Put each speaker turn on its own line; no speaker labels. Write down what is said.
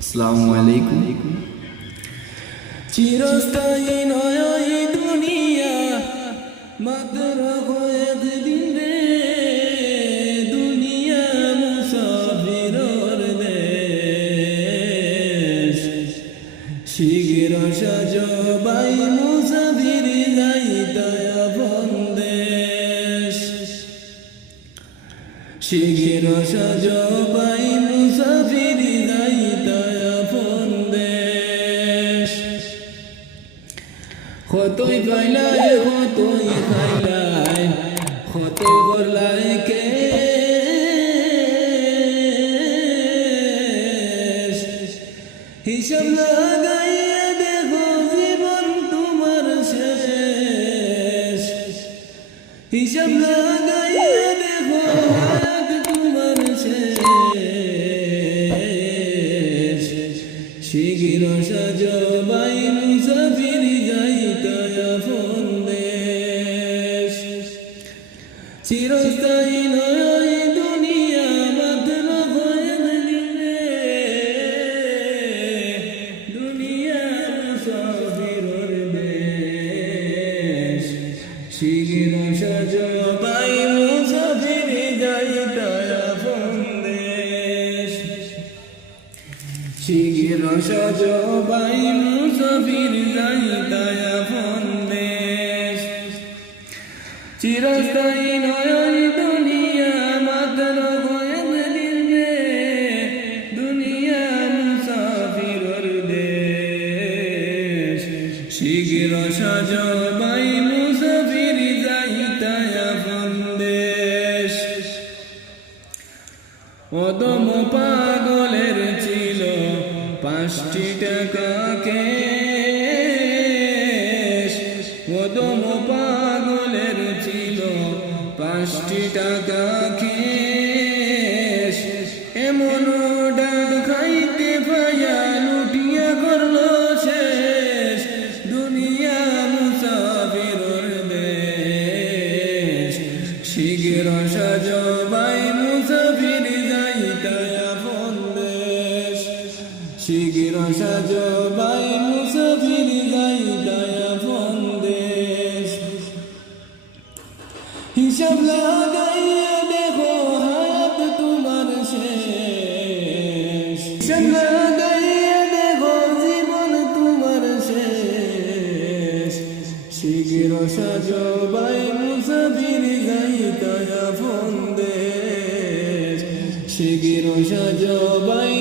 আসসালামু আলাইকুম।
চিরস্থায়ী নয় দুনিয়া মাত্র রে। দুনিয়া দেশ। শিগির সাজবাই মুসাফির কতই পাইলাই কতই খাইলাই কতই করলাই কে? হিসাব লাগাইয়া দেখো জীবন তোমার শেষ। হিসাব লাগাইয়া দেখো হায়াত তোমার শেষ। শিগির শিগির সাজবাই মুসাফির মুসাফির যাইতায়া ফন্দেশ চিরস্থায়ী নয় এই দুনিয়া মাত্র কয়েকদিন রে দুনিয়া মুসাফিরর দেশ শিগির অদম পাগলের ছিল। পাঁচটি টাকা কে কদম পাগলের ছিল। পাঁচটি টাকা কেশ। লাগাইয়া দেখো হায়াত তোমার শেষ লাগাইয়া দেখো জীবন তোমার শেষ শিগির সাজবাই মুসাফির গাইতায়া ফন্দে শিগির সাজবাই